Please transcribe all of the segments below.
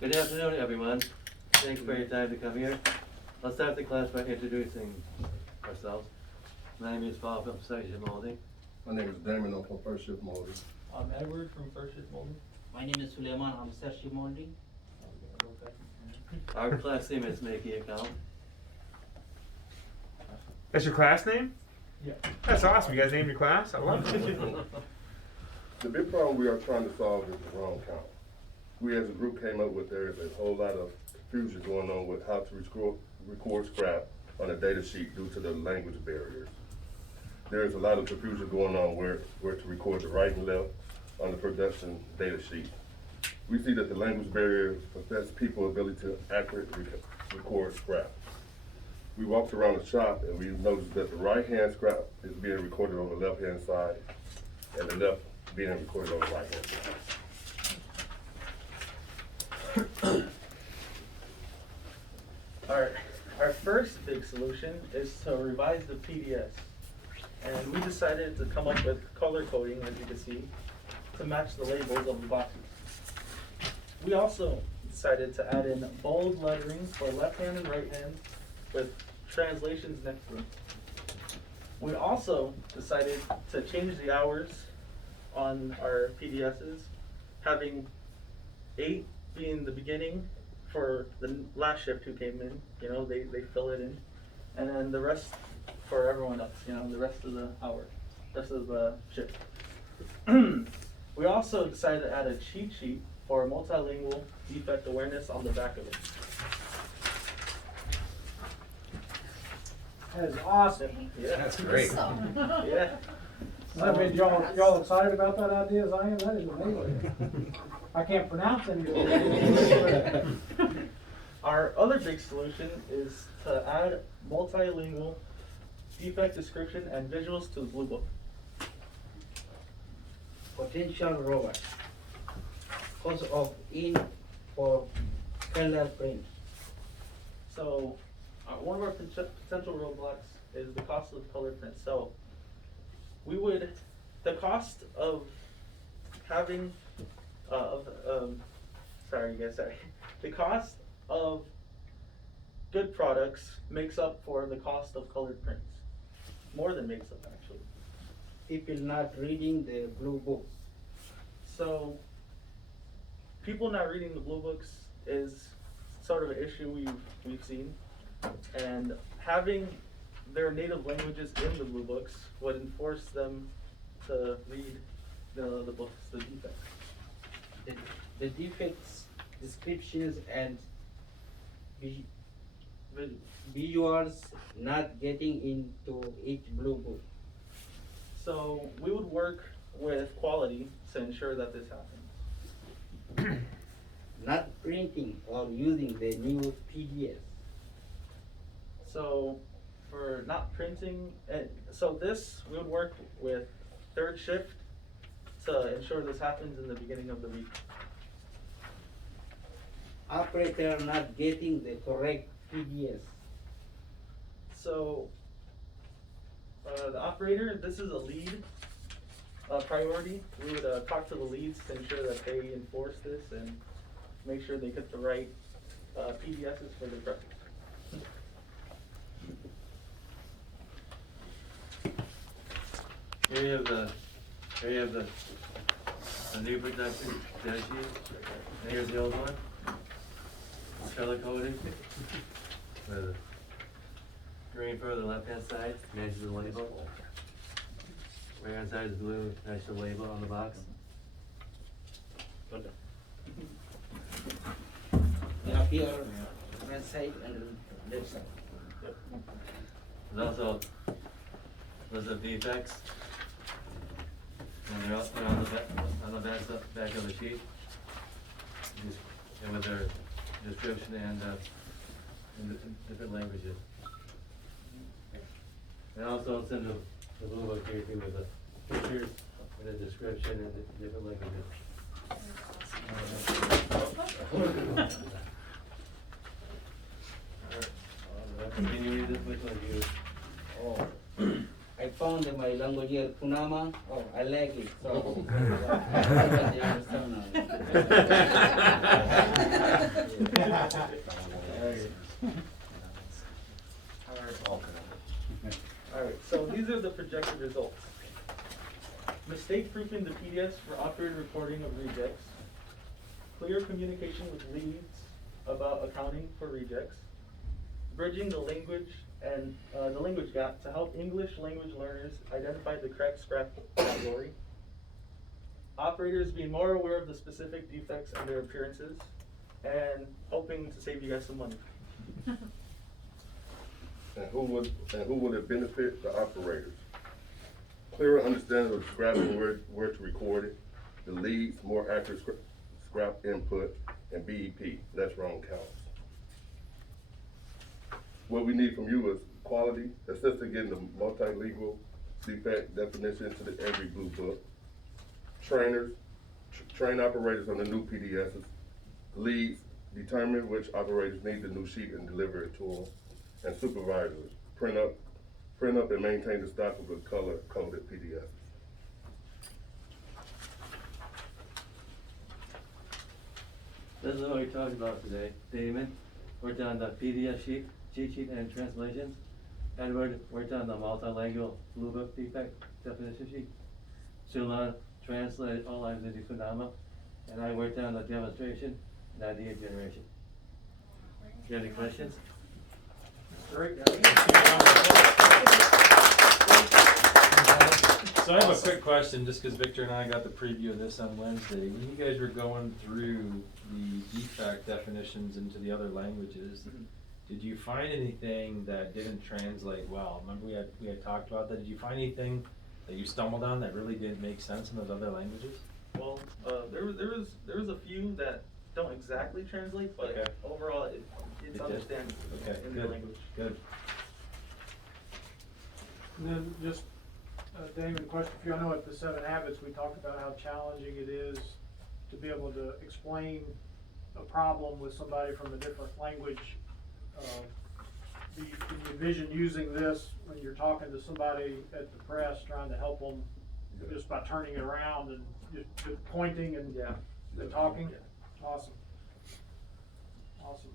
Good afternoon, everyone. Thanks for your time to come here. I'll start the class by introducing ourselves. My name is Bob from Second Shift Molding. My name is Damon, I'm from First Shift Molding. I'm Edward from First Shift Molding. My name is Suleiman, I'm Sergi Molding. Our class name is Make It Count. That's your class name? Yeah. That's awesome. You guys named your class? I love it. The big problem we are trying to solve is the wrong count. We as a group came up with there is a whole lot of confusion going on with how to record scrap on a data sheet due to the language barriers. There is a lot of confusion going on where to record the right and left on the production data sheet. We see that the language barrier affects people's ability to accurately record scrap. We walked around the shop and we noticed that the right-hand scrap is being recorded on the left-hand side and the left being recorded on the right-hand side. Our first big solution is to revise the PDS. And we decided to come up with color coding, as you can see, to match the labels of the boxes. We also decided to add in bold lettering for left hand and right hand with translations next to them. We also decided to change the hours on our PDSs, having 8 being the beginning for the last shift who came in, you know, they fill it in. And then the rest for everyone else, you know, the rest of the hour, rest of the shift. We also decided to add a cheat sheet for multilingual defect awareness on the back of it. That is awesome. Yeah. That's great. Yeah. I mean, y'all excited about that idea as I am? That is amazing. I can't pronounce any of it. Our other big solution is to add multilingual defect description and visuals to the Blue Book. Potential robot. Cause of in for color print. So, one of our potential roadblocks is the cost of color print. So, the cost of having, the cost of good products makes up for the cost of colored prints. More than makes up, actually. People not reading the blue book. So, people not reading the blue books is sort of an issue we've seen, and having their native languages in the blue books would enforce them to read the books, the defects. The defects, descriptions and visuals not getting into each blue book. So we would work with quality to ensure that this happens. Not printing or using the new PDS. So for not printing, so this, we would work with third shift to ensure this happens in the beginning of the week. Operator not getting the correct PDS. So the operator, this is a lead priority. We would talk to the leads to ensure that they enforce this and make sure they get the right PDSs for their prep. Here you have the new production data sheet. And here's the old one. Color coded. With the green for the left hand side, matches the label. Right hand side is blue, matches the label on the box. Up here, right side and left side. Yep. There's also list of defects. And they're on the back of the sheet. And with their description and in different languages. And also it's in the blue book here too with the pictures and the description and the different languages. Can you read this? Which one do you? Oh, I found my language here, Kunama. Oh, I like it. So, I understand now. Alright, so these are the projected results. Mistake proofing the PDFs for operator reporting of rejects. Clear communication with leads about accounting for rejects. Bridging the language and the language gap to help English language learners identify the correct scrap category. Operators being more aware of the specific defects and their appearances, and hoping to save you guys some money. And who would it benefit? The operators. Clearer understanding of scrap and where to record it. The leads, more accurate scrap input, and BEP, less wrong counts. What we need from you is quality, assist in getting the multilingual defect definition into every blue book. Trainers, train operators on the new PDSs. Leads, determine which operators need the new sheet and deliver it to them. And supervisors, print up and maintain the stock of the color-coded PDFs. This is what we talked about today. Damon worked on the PDF cheat sheet and translations. Edward worked on the multilingual blue book defect definition sheet. Sulan translated all lines into Kunama. And I worked on the demonstration and idea generation. You have any questions? Great. So I have a quick question, just because Victor and I got the preview of this on Wednesday. When you guys were going through the defect definitions into the other languages, did you find anything that didn't translate well? Remember we had talked about that. Did you find anything that you stumbled on that really didn't make sense in those other languages? Well, there was a few that don't exactly translate, but Okay. overall it's did? understandable Okay, in the good. language. Good. And then just, Damon, question for you. I know at the 7 Habits, we talked about how challenging it is to be able to explain a problem with somebody from a different language. Can you envision using this when you're talking to somebody at the press, trying to help them just by turning it around and just pointing and talking? Yeah. Awesome. Awesome.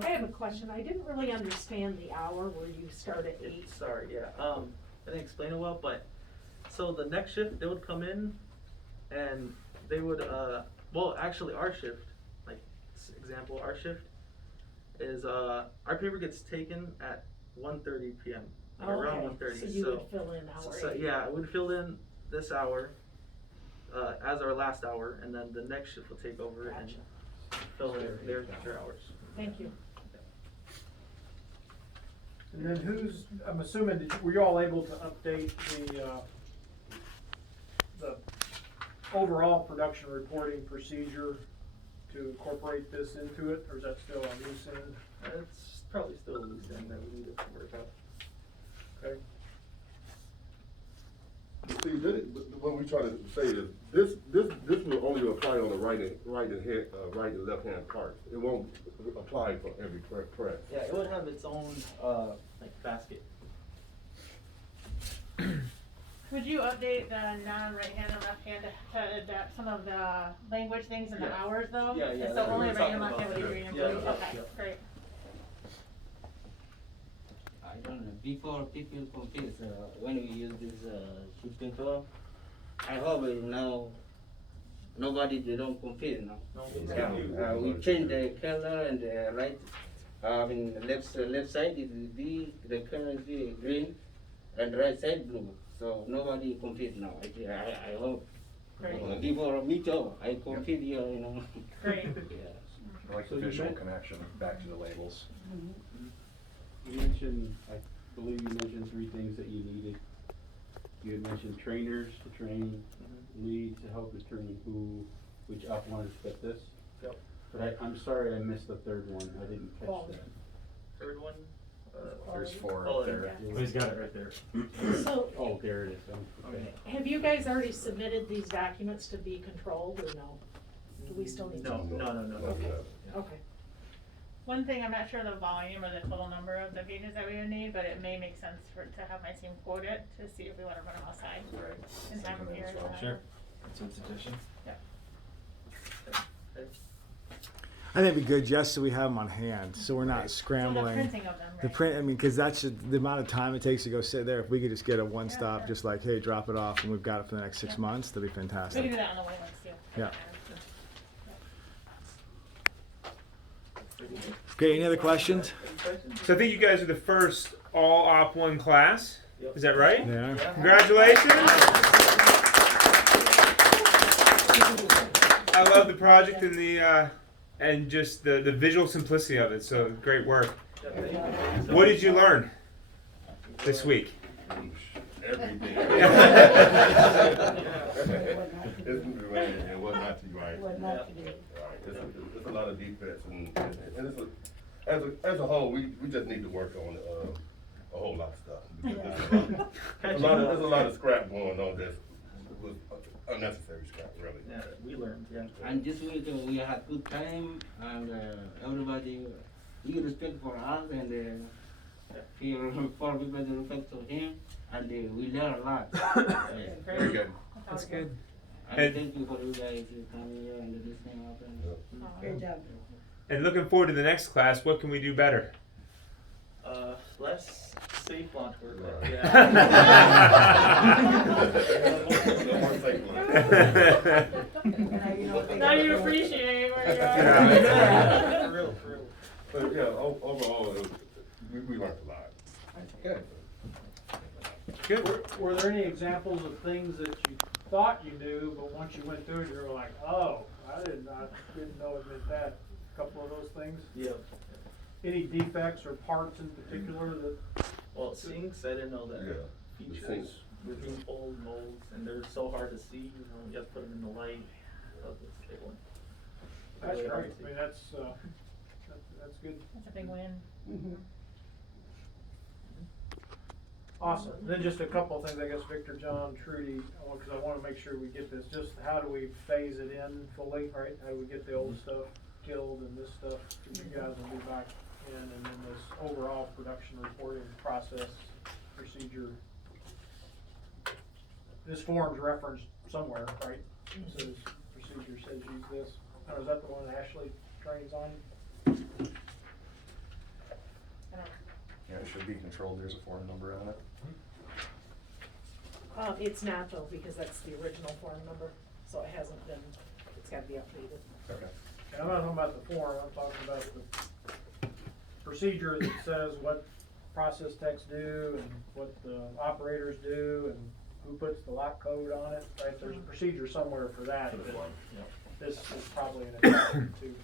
I have a question. I didn't really understand the hour where you start at 8. Sorry, yeah. I didn't explain it well, but so the next shift they would come in and they would well actually our shift, like example, our shift is our paper gets taken at 1:30 p.m. Like around 1:30. So you would fill in hour 8. Yeah, I would fill in this hour as our last hour, and then the next shift will take over and fill in their hours. Thank you. And then I'm assuming, were you all able to update the overall production reporting procedure to incorporate this into it, or is that still a loose end? It's probably still a loose end that we need to work out. Okay. See, what we try to say is, this will only apply on the right and left hand parts. It won't apply for every press. Yeah, it would have its own like basket. Would you update the non-right hand and left hand to adapt some of the language things and the Yeah. hours though? Yeah, And yeah, so that's what only we're right and talking left hand would about. be Yeah, included? yeah, Okay, yeah. great. I don't know, before people confuse, when we use this shipping tool, I hope now nobody, they don't confuse now. No, Yeah, we change the color and the right, the left side is the color is green and right side blue. So nobody confused now. I hope. Great. Before me too, I confused you, you know. Great. Yeah. I like the visual connection back to the labels. You mentioned, I believe you mentioned 3 things that you needed. You had mentioned trainers to train leads to help determine which upliners fit this. Yep. But I'm sorry I missed the 3rd one, I didn't catch Quality. that. Third one. There's 4 Oh, up there. yeah. Oh, he's got it right there. So, Oh, there it is, okay. have you guys already submitted these documents to be controlled, or no? Do we still need to? No. Okay. Okay. One thing, I'm not sure the volume or the total number of the pages that we would need, but it may make sense to have my team quote it to see if we wanna run them outside and have them here. Sure. That's its addition. I think it'd be good just so we have them on hand, so we're not So the scrambling. printing of them, The right? print, I mean, because that's the amount of time it takes to go sit there. If we could just get a one-stop, sure. just like, hey, drop it off, and we've got it for the next 6 Yeah. months, that'd be We can fantastic. do that on the way next too. Yeah. Okay, any other questions? Any questions? So I think you guys are the first all Op 1 class. Yep. Is that right? Yeah. Yeah. Congratulations! I love the project and the and just the visual simplicity of it. So great work. Yeah, thank you. So- What did you learn this week? Everything. And what not to, right? Right, it's a lot of defects and it's as a whole, we just need to work on, a whole lot of stuff. There's a lot of scrap going on that's was unnecessary scrap, really. Yeah, we learned, yeah. And this week we had good time, and everybody really respect for us, and he for everybody respect to him, and we learn a lot. Very good. That's good. And thank you for you guys coming here and this thing happen. Great job. And looking forward to the next class. What can we do better? Less safe launch work, Right. yeah. No more safe ones. Now you appreciate where you Yeah. are. For real, for real. But yeah, overall, we learned a lot. Good. Good. Were there any examples of things that you thought you knew, but once you went through it, you were like, oh, I didn't know it meant that? A couple of those things? Yeah. Any defects or parts in particular that? Well, sinks, I didn't know that. Yeah, the Features sinks. with these old molds, and they're so hard to see, you know, you have to put them in the light. Of this big one. That's Really great, hard to see. I mean, that's good. That's a big win. Awesome. Then just a couple of things, I guess, Victor, John, Trudy, because I want to make sure we get this, just how do we phase it in fully, right? How do we get the old stuff killed and this stuff, you guys will be back in, and then this overall production reporting process, procedure. This form's referenced somewhere, right? It says, procedure says use this. Is that the one Ashley trains on? Yeah, it should be controlled. There's a form number on it. It's not though, because that's the original form number, so it hasn't been, it's gotta be updated. Okay. And I'm not talking about the form, I'm talking about the procedure that says what process techs do and what the operators do and who puts the lock code on it, right? There's a procedure somewhere for that, but this is probably an exception to.